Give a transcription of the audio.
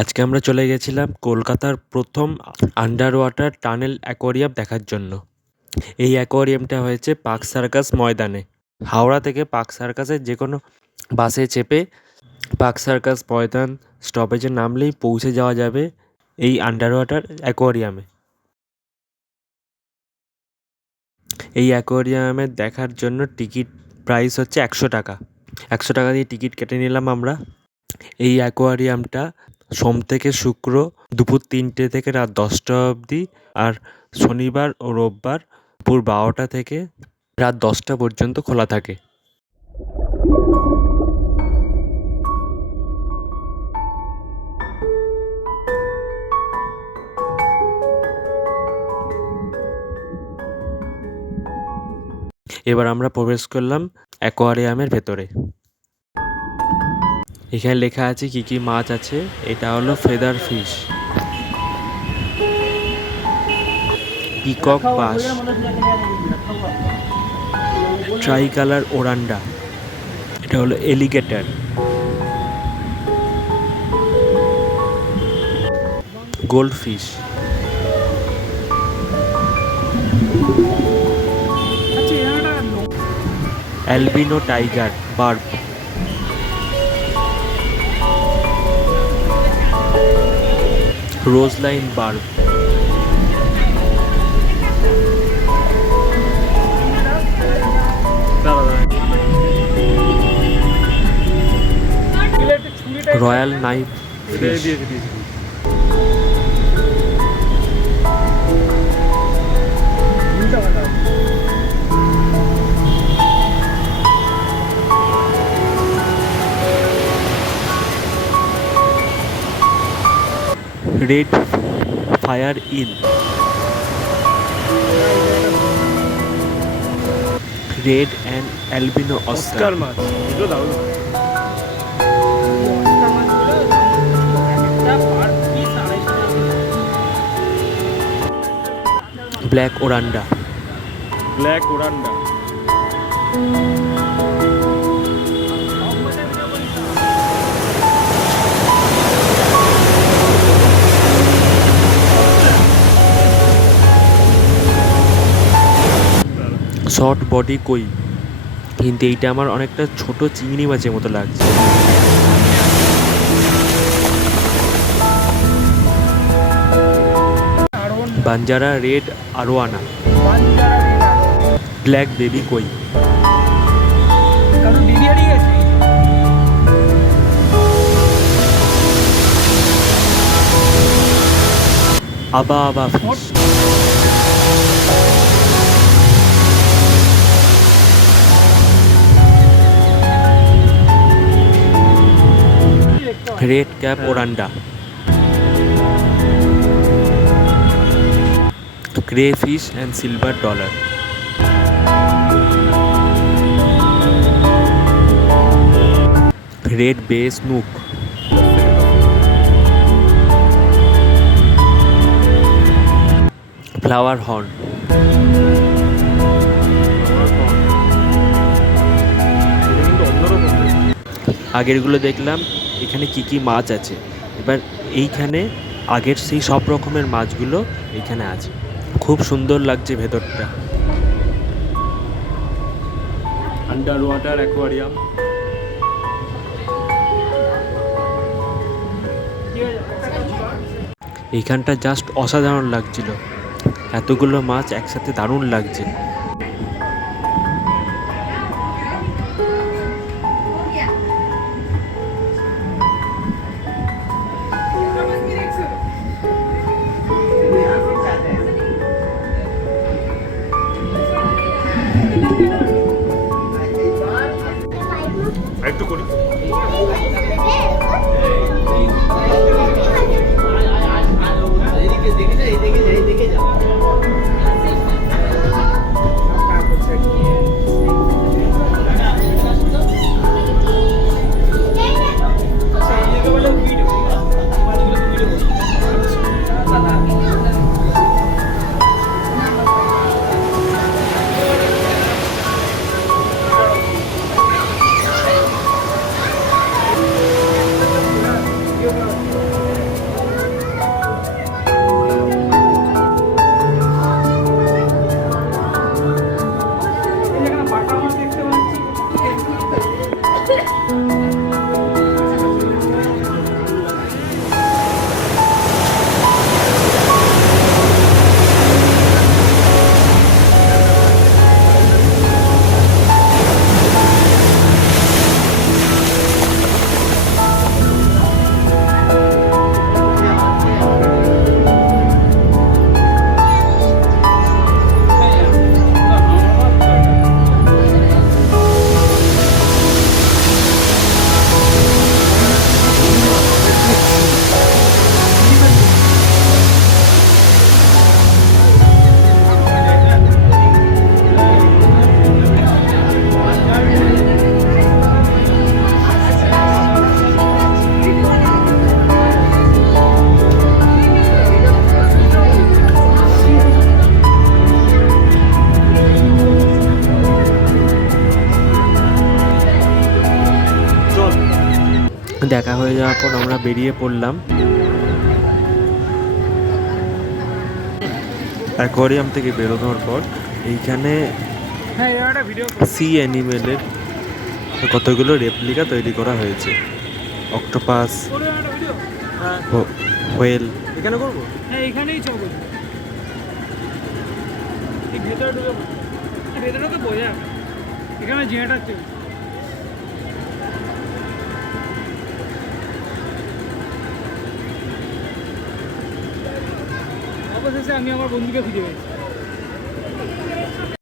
আজকে আমরা চলে গেছিলাম কলকাতার প্রথম আন্ডার ওয়াটার টানেল অ্যাকোয়ারিয়াম দেখার জন্য। এই অ্যাকোয়ারিয়ামটা হয়েছে পার্ক সার্কাস ময়দানে। হাওড়া থেকে পার্ক সার্কাসের যে কোনো বাসে চেপে পার্ক সার্কাস ময়দান স্টপেজে নামলেই পৌঁছে যাওয়া যাবে এই আন্ডার ওয়াটার অ্যাকোয়ারিয়ামে। এই অ্যাকোয়ারিয়ামে দেখার জন্য টিকিট প্রাইস হচ্ছে 100 টাকা। 100 টাকা দিয়ে টিকিট কেটে নিলাম আমরা। এই অ্যাকোয়ারিয়ামটা সোম থেকে শুক্র দুপুর 3টে থেকে রাত 10টা অবধি, আর শনিবার ও রোববার দুপুর 12টা থেকে রাত 10টা পর্যন্ত খোলা থাকে। এবার আমরা প্রবেশ করলাম অ্যাকোয়ারিয়ামের ভেতরে। এখানে লেখা আছে কি কি মাছ আছে। এটা হলো feather fish, peacock bass, tri colour oranda, এটা হলো alligator, gold fish, albino tiger barb, roseline barb, royal knife fish, red fire eel, red and albino oscar মাছ, black oranda, short body koi, কিন্তু এইটা আমার অনেকটা ছোট চিংড়ি মাছের মতো লাগছে। বাঞ্জারা red arowana, black baby koi, aba aba fish, red cap oranda, grey fish and silver dollar, red bay snook, flower horn, আগেরগুলো দেখলাম এখানে কি কি মাছ আছে। এবার এইখানে আগের সেই সব রকমের মাছগুলো এখানে আছে। খুব সুন্দর লাগছে ভেতরটা। Under water aquarium. এইখানটা জাস্ট অসাধারণ লাগছিল, এতগুলো মাছ একসাথে দারুণ লাগছে। একটু করি দেখা হয়ে যাওয়ার পর আমরা বেরিয়ে পড়লাম অ্যাকোয়ারিয়াম থেকে বেরোনোর পর। এইখানে সি অ্যানিমেলের কতগুলো রেপ্লিকা তৈরি করা হয়েছে, অক্টোপাস, হোয়েল। এখানে করবো, হ্যাঁ এখানেই চল ভেতরে ঢুকে ভেতরে তো বোঝা এখানে ঝিঁড়াটা চলছে। অবশেষে আমি আমার বন্ধুকে খুঁজে পেয়েছি।